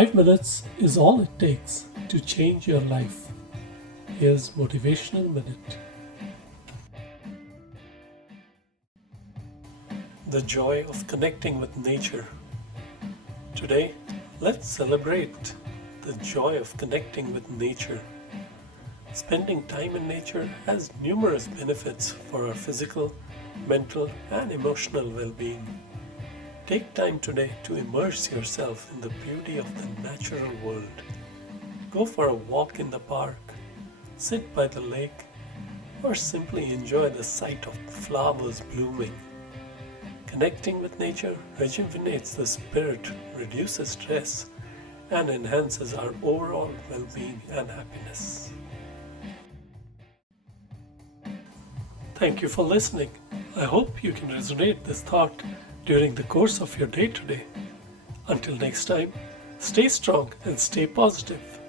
5 minutes is all it takes to change your life. Here's Motivational Minute. The joy of connecting with nature. Today, let's celebrate the joy of connecting with nature. Spending time in nature has numerous benefits for our physical, mental, and emotional well-being. Take time today to immerse yourself in the beauty of the natural world. Go for a walk in the park, sit by the lake, or simply enjoy the sight of flowers blooming. Connecting with nature rejuvenates the spirit, reduces stress, and enhances our overall well-being and happiness. Thank you for listening. I hope you can resonate this thought during the course of your day today. Until next time, stay strong and stay positive.